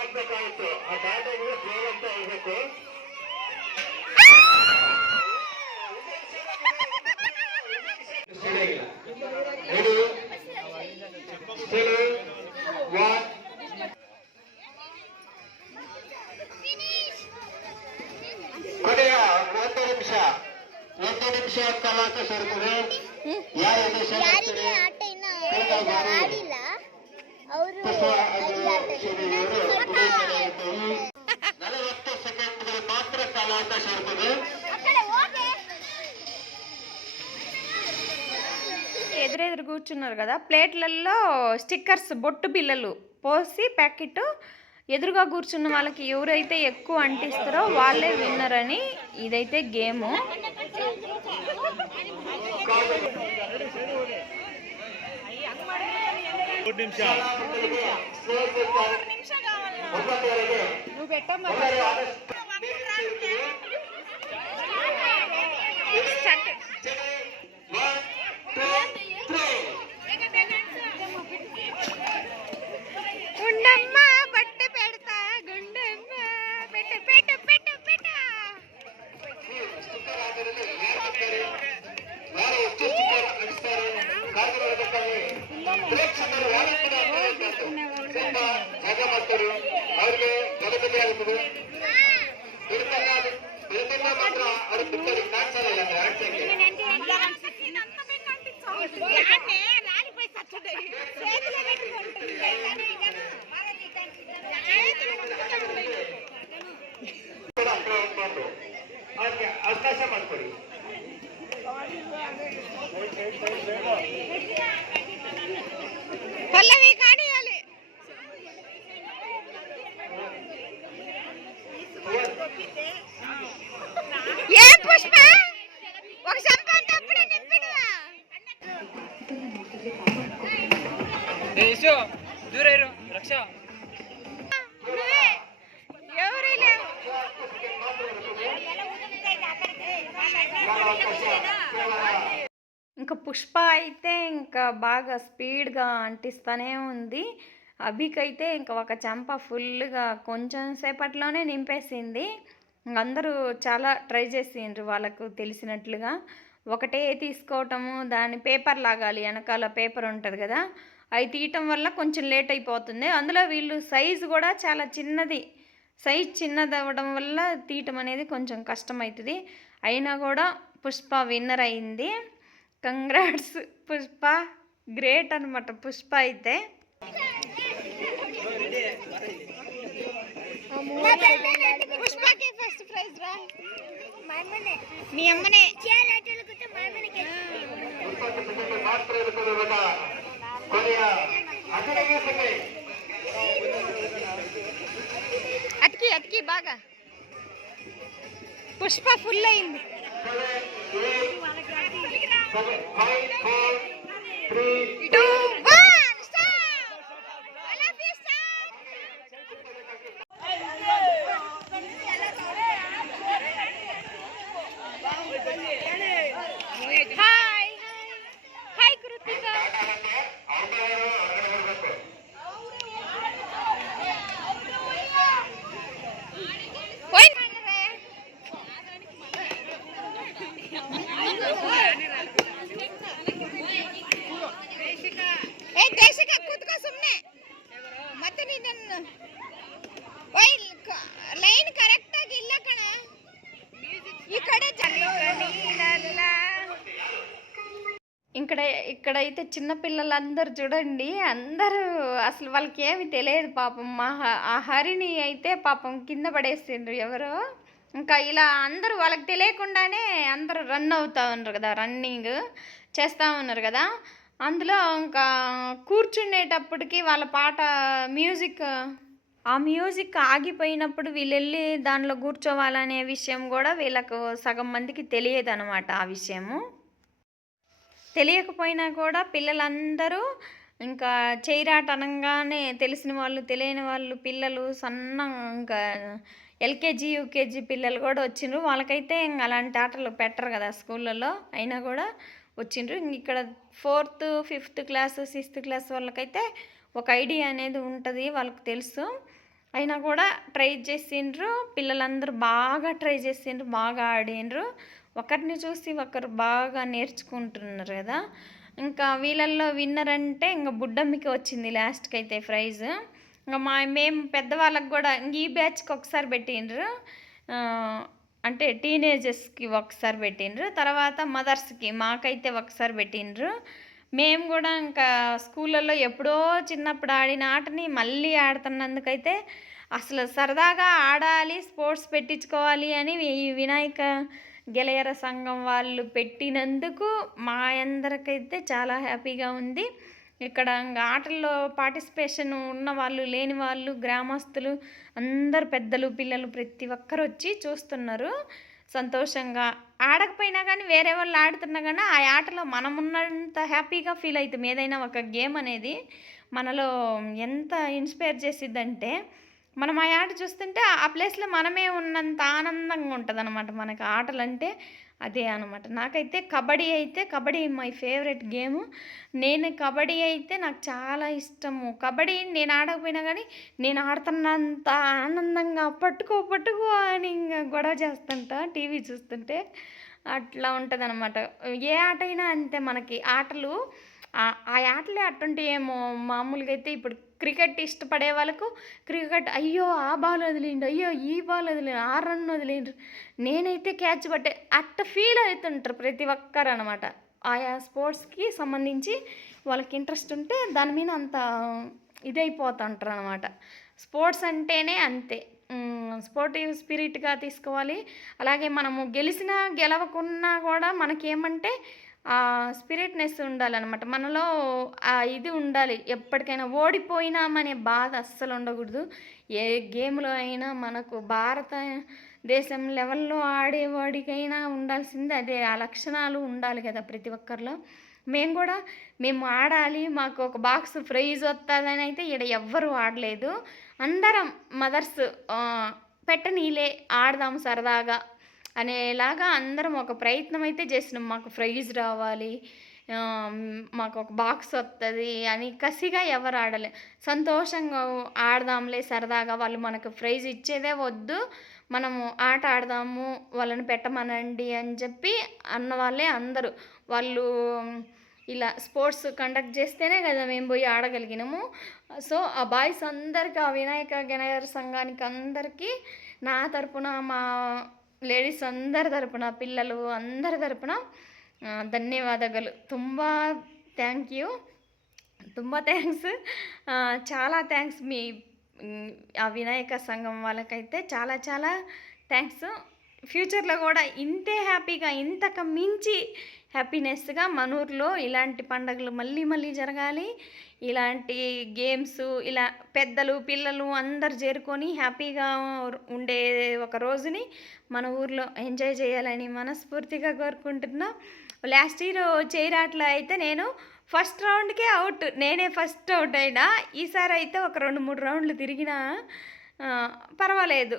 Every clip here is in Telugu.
ಆಗ್ಬೇಕಾಗಿತ್ತು ಆ ದಾಟಗಳು ಪ್ಲೇಯರ್ ಅಂತ ಹೇಳ್ಬೇಕು. ಕೊನೆಯ ಒಂದು ನಿಮಿಷ ಕಾಲಾವಕಾಶ ಇರ್ತದೆ. ಮಾತ್ರ ಕಾಲಾವಕಾಶ ಇರ್ತದೆ. ఎదురెదురు కూర్చున్నారు కదా, ప్లేట్లలో స్టిక్కర్స్ బొట్టు బిళ్ళలు పోసి ప్యాకెట్ ఎదురుగా కూర్చున్న వాళ్ళకి ఎవరైతే ఎక్కువ అంటిస్తారో వాళ్ళే విన్నర్ అని. ఇదైతే గేము. గుండమ్మ బట్ట పెడతా, గుండమ్మ పెట్ట పెట్ట పెట్ట పెట్ట. ಅವ್ರಿಗೆ ಗಲಭೆ ಆಗುತ್ತದೆ. ಮಾತ್ರ ಅವ್ರ ಪುಸ್ತಕ ಕಾಣಿಸಲ್ಲ. ಅವ್ರಿಗೆ ಅವಕಾಶ ಮಾಡ್ಕೊಡಿ. పల్లవి కానియాలి. ఏ పుష్ప ఒక సంపంత అప్పుడే నింపినవా? దూరేరు రక్ష ఎవరు లేవు. ఇంకా పుష్ప అయితే ఇంకా బాగా స్పీడ్గా అంటిస్తూనే ఉంది. అభికైతే ఇంకా ఒక చెంప ఫుల్గా కొంచెం సేపట్లోనే నింపేసింది. అందరూ చాలా ట్రై చేసిండ్రు వాళ్ళకు తెలిసినట్లుగా. ఒకటే తీసుకోవటము, దాని పేపర్ లాగాలి, వెనకాల పేపర్ ఉంటుంది కదా, అవి తీయటం వల్ల కొంచెం లేట్ అయిపోతుంది. అందులో వీళ్ళు సైజు కూడా చాలా చిన్నది, సైజ్ చిన్నది అవ్వడం వల్ల తీయటం అనేది కొంచెం కష్టమవుతుంది. అయినా కూడా పుష్ప విన్నర్ అయింది. కంగ్రాట్స్ పుష్ప, గ్రేట్ అనమాట పుష్ప అయితే. పుష్పకి ఫస్ట్ ప్రైజ్ రా. మీ అమ్మనే అతికి అతికి బాగా. పుష్ప ఫుల్ అయింది. Hi hi Krithika. ದೇಶಕ ಕೂತ್ಕೋ ಸುಮ್ಮನೆ. ಮತ್ತೆ ನೀನು ಲೈನ್ ಕರೆಕ್ಟ್ ಆಗಿ ಇಲ್ಲ ಕಣ. ಈ ಕಡೆ ఇక్కడైతే చిన్నపిల్లలందరూ చూడండి, అందరూ అసలు వాళ్ళకి ఏమి తెలియదు పాపం. ఆ హరిని అయితే పాపం కింద పడేసిండ్రు ఎవరో. ఇంకా ఇలా అందరూ వాళ్ళకి తెలియకుండానే అందరూ రన్ అవుతూ ఉన్నారు కదా, రన్నింగ్ చేస్తూ ఉన్నారు కదా. అందులో ఇంకా కూర్చునేటప్పటికి వాళ్ళ పాట మ్యూజిక్ ఆగిపోయినప్పుడు వీళ్ళు వెళ్ళి దానిలో కూర్చోవాలనే విషయం కూడా వీళ్ళకు సగం మందికి తెలియదు అనమాట. ఆ విషయము తెలియకపోయినా కూడా పిల్లలందరూ ఇంకా చైరాట అనగానే తెలిసిన వాళ్ళు, తెలియని వాళ్ళు, పిల్లలు ఇంకా ఎల్కేజీ యూకేజీ పిల్లలు కూడా వచ్చిండ్రు. వాళ్ళకైతే ఇంకా అలాంటి ఆటలు పెట్టరు కదా స్కూళ్ళలో, అయినా కూడా వచ్చిండ్రు. ఇక్కడ 4th 5th class 6th class వాళ్ళకైతే ఒక ఐడియా అనేది ఉంటుంది, వాళ్ళకి తెలుసు. అయినా కూడా ట్రై చేసిండ్రు. పిల్లలందరూ బాగా ట్రై చేసిండ్రు, బాగా ఆడిండ్రు. ఒకరిని చూసి ఒకరు బాగా నేర్చుకుంటున్నారు కదా. ఇంకా వీళ్ళల్లో విన్నర్ అంటే ఇంక బుడ్డమ్మకి వచ్చింది లాస్ట్కి అయితే ప్రైజ్. ఇంకా మేము పెద్దవాళ్ళకి కూడా ఇంక ఈ బ్యాచ్కి ఒకసారి పెట్టిండ్రు, అంటే టీనేజర్స్కి ఒకసారి పెట్టిండ్రు, తర్వాత మదర్స్కి మాకైతే ఒకసారి పెట్టిండ్రు. మేము కూడా ఇంకా స్కూళ్ళల్లో ఎప్పుడో చిన్నప్పుడు ఆడిన ఆటని మళ్ళీ ఆడుతున్నందుకైతే అసలు సరదాగా ఆడాలి, స్పోర్ట్స్ పెట్టించుకోవాలి అని ఈ వినాయక గెలయర సంఘం వాళ్ళు పెట్టినందుకు మా అందరికైతే చాలా హ్యాపీగా ఉంది. ఇక్కడ ఆటల్లో పార్టిసిపేషన్ ఉన్న వాళ్ళు, లేని వాళ్ళు, గ్రామస్తులు అందరు, పెద్దలు, పిల్లలు ప్రతి ఒక్కరు వచ్చి చూస్తున్నారు సంతోషంగా. ఆడకపోయినా కానీ వేరే వాళ్ళు ఆడుతున్నా కానీ ఆ ఆటలో మనం ఉన్నంత హ్యాపీగా ఫీల్ అవుతాం. ఏదైనా ఒక గేమ్ అనేది మనలో ఎంత ఇన్స్పైర్ చేసిద్దంటే, మనం ఆ ఆట చూస్తుంటే ఆ ప్లేస్లో మనమే ఉన్నంత ఆనందంగా ఉంటుంది అనమాట. మనకు ఆటలంటే అదే అనమాట. నాకైతే కబడ్డీ మై ఫేవరెట్ గేము. నేను కబడ్డీ అయితే నాకు చాలా ఇష్టము. కబడ్డీ నేను ఆడకపోయినా కానీ నేను ఆడుతున్నంత ఆనందంగా పట్టుకో అని ఇంకా గొడవ చేస్తుంటా టీవీ చూస్తుంటే. అట్లా ఉంటుంది అనమాట. ఏ ఆట అయినా అంతే. మనకి ఆటలు ఆ ఆటలే అట్టుంటాయేమో. మామూలుగా అయితే ఇప్పుడు క్రికెట్ ఇష్టపడే వాళ్ళకు క్రికెట్, అయ్యో ఆ బాల్ వదిలిండు, అయ్యో ఈ బాల్ వదిలిండు, ఆ రన్ వదిలిండ్రు, నేనైతే క్యాచ్ పట్టే, అట్ట ఫీల్ అవుతుంటారు ప్రతి ఒక్కరు అనమాట. ఆయా స్పోర్ట్స్కి సంబంధించి వాళ్ళకి ఇంట్రెస్ట్ ఉంటే దాని మీద అంత ఇదైపోతుంటారు అనమాట. స్పోర్ట్స్ అంటేనే అంతే. స్పోర్టివ్ స్పిరిట్గా తీసుకోవాలి. అలాగే మనము గెలిచినా గెలవకున్నా కూడా మనకేమంటే స్పిరిట్నెస్ ఉండాలన్నమాట. మనలో ఇది ఉండాలి. ఎప్పటికైనా ఓడిపోయినామనే బాధ అస్సలు ఉండకూడదు. ఏ గేమ్లో అయినా మనకు భారతదేశం లెవెల్లో ఆడేవాడికైనా ఉండాల్సింది అదే. ఆ లక్షణాలు ఉండాలి కదా ప్రతి ఒక్కరిలో. మేము ఆడాలి, మాకు ఒక బాక్స్ ప్రైజ్ వస్తుందని అయితే ఇక్కడ ఎవ్వరూ ఆడలేదు. అందరం మదర్స్ పెట్టనీలే, ఆడదాం సరదాగా అనేలాగా అందరం ఒక ప్రయత్నం అయితే చేసినాం. మాకు ప్రైజ్ రావాలి, మాకు ఒక బాక్స్ వస్తుంది అని కసిగా ఎవరు ఆడలే. సంతోషంగా ఆడదాంలే సరదాగా, వాళ్ళు మనకు ప్రైజ్ ఇచ్చేదే వద్దు, మనము ఆట ఆడదాము, వాళ్ళని పెట్టమనండి అని చెప్పి అన్న వాళ్ళే అందరూ. వాళ్ళు ఇలా స్పోర్ట్స్ కండక్ట్ చేస్తేనే కదా మేము పోయి ఆడగలిగినాము. సో ఆ బాయ్స్ అందరికీ, ఆ వినాయక గణేర సంఘానికి అందరికీ నా తరపున, మా లేడీస్ అందరి తరపున, పిల్లలు అందరి తరపున ధన్యవాదాలు. ತುಂಬಾ థ్యాంక్స్. చాలా థ్యాంక్స్. ఆ వినాయక సంఘం వాళ్ళకైతే చాలా చాలా థ్యాంక్స్. ఫ్యూచర్లో కూడా ఇంతే హ్యాపీగా, ఇంతకు మించి హ్యాపీనెస్గా మన ఊర్లో ఇలాంటి పండుగలు మళ్ళీ జరగాలి. ఇలాంటి గేమ్స్ ఇలా పెద్దలు, పిల్లలు అందరు చేరుకొని హ్యాపీగా ఉండే ఒక రోజుని మన ఊర్లో ఎంజాయ్ చేయాలని మనస్ఫూర్తిగా కోరుకుంటున్నా. లాస్ట్ ఇయర్ చైర్ ఆటలో అయితే నేను ఫస్ట్ రౌండ్కే అవుట్, నేనే ఫస్ట్ అవుట్ అయినా. ఈసారి అయితే ఒక 2-3 రౌండ్లు తిరిగినా పర్వాలేదు,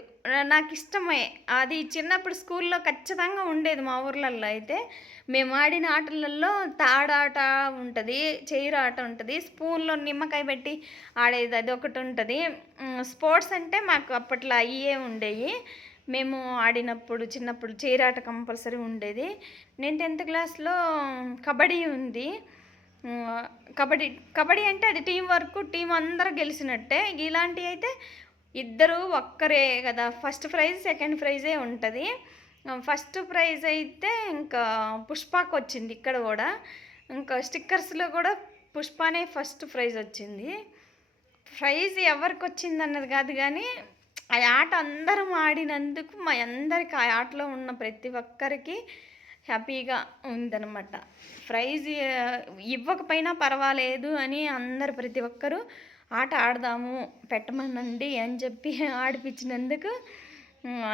నాకు ఇష్టమే. అది చిన్నప్పుడు స్కూల్లో ఖచ్చితంగా ఉండేది. మా ఊర్లలో అయితే మేము ఆడిన ఆటలలో తాడాట ఉంటుంది, చైర్ ఆట ఉంటుంది, స్పూన్లో నిమ్మకాయ పెట్టి ఆడేది అది ఒకటి ఉంటుంది. స్పోర్ట్స్ అంటే మాకు అప్పట్లో అయ్యే ఉండేవి. మేము ఆడినప్పుడు చిన్నప్పుడు చైర్ ఆట కంపల్సరీ ఉండేది. నేను 10th క్లాస్లో కబడ్డీ ఉంది. కబడ్డీ అంటే అది టీం వర్క్, టీం అందరూ గెలిచినట్టే. ఇలాంటివి అయితే ఇద్దరు ఒక్కరే కదా. ఫస్ట్ ప్రైజ్, సెకండ్ ప్రైజే ఉంటుంది. ఫస్ట్ ప్రైజ్ అయితే ఇంకా పుష్పకు వచ్చింది. ఇక్కడ కూడా ఇంకా స్టిక్కర్స్లో కూడా పుష్పనే ఫస్ట్ ప్రైజ్ వచ్చింది. ప్రైజ్ ఎవరికి వచ్చింది అన్నది కాదు కానీ ఆ ఆట అందరం ఆడినందుకు మా అందరికి, ఆ ఆటలో ఉన్న ప్రతి ఒక్కరికి హ్యాపీగా ఉందన్నమాట. ప్రైజ్ ఇవ్వకపోయినా పర్వాలేదు అని అందరు ప్రతి ఒక్కరూ ఆట ఆడదాము పెట్టమనండి అని చెప్పి ఆడిపించినందుకు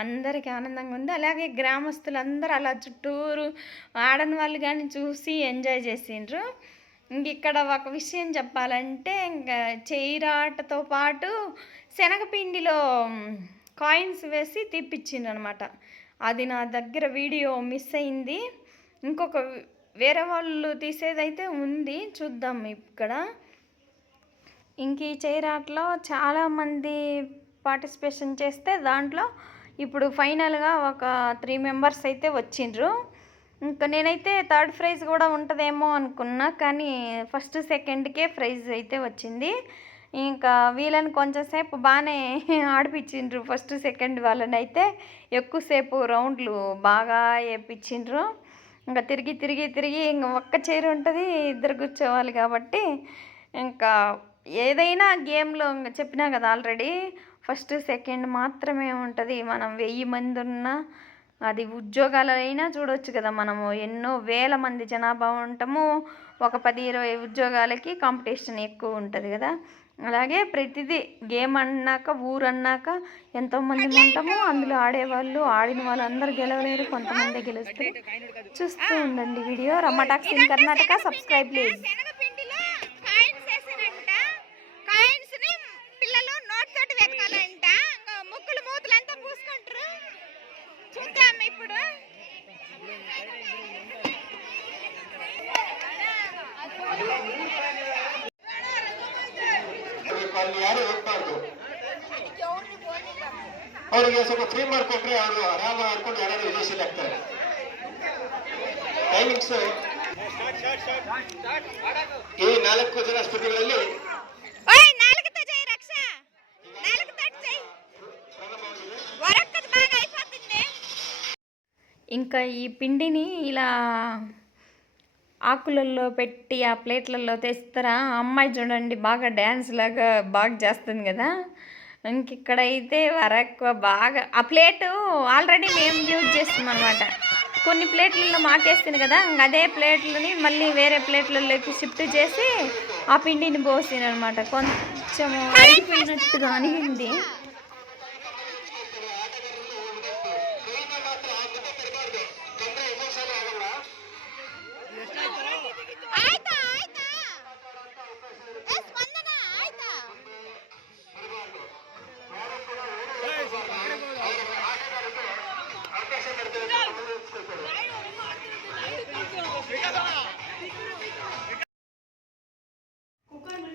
అందరికీ ఆనందంగా ఉంది. అలాగే గ్రామస్తులందరూ అలా చుట్టూరు ఆడని వాళ్ళు కానీ చూసి ఎంజాయ్ చేసిండ్రు. ఇంక ఇక్కడ ఒక విషయం చెప్పాలంటే, ఇంకా చైర్ ఆటతో పాటు శనగపిండిలో కాయిన్స్ వేసి తీపిచ్చిండ్రు అనమాట. అది నా దగ్గర వీడియో మిస్ అయింది. ఇంకొక వేరే వాళ్ళు తీసేదైతే ఉంది, చూద్దాం. ఇక్కడ ఇంక ఈ చైర్ ఆటలో చాలామంది పార్టిసిపేషన్ చేస్తే దాంట్లో ఇప్పుడు ఫైనల్గా ఒక 3 మెంబర్స్ అయితే వచ్చిండ్రు. ఇంకా నేనైతే థర్డ్ ప్రైజ్ కూడా ఉంటుందేమో అనుకున్నా, కానీ ఫస్ట్ సెకండ్కే ప్రైజ్ అయితే వచ్చింది. ఇంకా వీళ్ళని కొంచెం సేపు బాగానే ఆడిపించిండ్రు. ఫస్ట్ సెకండ్ వాళ్ళని అయితే ఎక్కువసేపు రౌండ్లు బాగా వేయించిండ్రు. ఇంకా తిరిగి తిరిగి తిరిగి ఇంకా ఒక్క చైర్ ఉంటుంది, ఇద్దరు కూర్చోవాలి కాబట్టి ఇంకా ఏదైనా గేమ్లో ఇంకా చెప్పినా కదా ఆల్రెడీ, ఫస్ట్ సెకండ్ మాత్రమే ఉంటుంది. మనం 1000 మంది ఉన్నా, అది ఉద్యోగాలైనా చూడవచ్చు కదా, మనము ఎన్నో వేల మంది జనాభా ఉంటాము. ఒక 10-20 ఉద్యోగాలకి కాంపిటీషన్ ఎక్కువ ఉంటుంది కదా. అలాగే ప్రతిదీ గేమ్ అన్నాక, ఊరు అన్నాక ఎంతోమంది ఉంటాము. అందులో ఆడేవాళ్ళు, ఆడిన వాళ్ళు అందరూ గెలవలేరు, కొంతమంది గెలుస్తారు. చూస్తూ ఉండండి వీడియో. రమ్మ talks in Karnataka. Subscribe please. ಯಾರು ಹೋಗ್ಬಾರ್ದು. ಅವ್ರಿಗೆ ಸ್ವಲ್ಪ ಫ್ರೀ ಮಾಡಿಕೊಟ್ರೆ ಅವರು ಆರಾಮಾಗಿ ಆಡ್ಕೊಂಡು ಯಾರು ವಿದೇಶದಲ್ಲಿ ಆಗ್ತಾರೆ. ಟೈಮಿಂಗ್ಸ್ ಈ 4 ಜನ ಸ್ಪರ್ಧೆಗಳಲ್ಲಿ ఇంకా ఈ పిండిని ఇలా ఆకులలో పెట్టి ఆ ప్లేట్లలో తెస్తారా. ఆ అమ్మాయి చూడండి బాగా డ్యాన్స్ లాగా బాగా చేస్తుంది కదా. ఇంక ఇక్కడైతే వరకు బాగా ఆ ప్లేటు ఆల్రెడీ మేము యూజ్ చేస్తాం అనమాట. కొన్ని ప్లేట్లలో మాకేస్తుంది కదా, ఇంక అదే ప్లేట్లని మళ్ళీ వేరే ప్లేట్లలోకి షిఫ్ట్ చేసి ఆ పిండిని పోసింది అనమాట. కొంచెం అరిగిపోయినట్టుగా అనిగింది.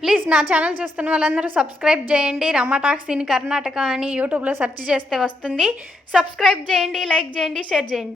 ప్లీజ్ నా ఛానల్ చూస్తున్న వాళ్ళందరూ సబ్స్క్రైబ్ చేయండి. రమ్మ టాక్స్ ఇన్ కర్ణాటక అని యూట్యూబ్లో సెర్చ్ చేస్తే వస్తుంది. సబ్స్క్రైబ్ చేయండి, లైక్ చేయండి, షేర్ చేయండి.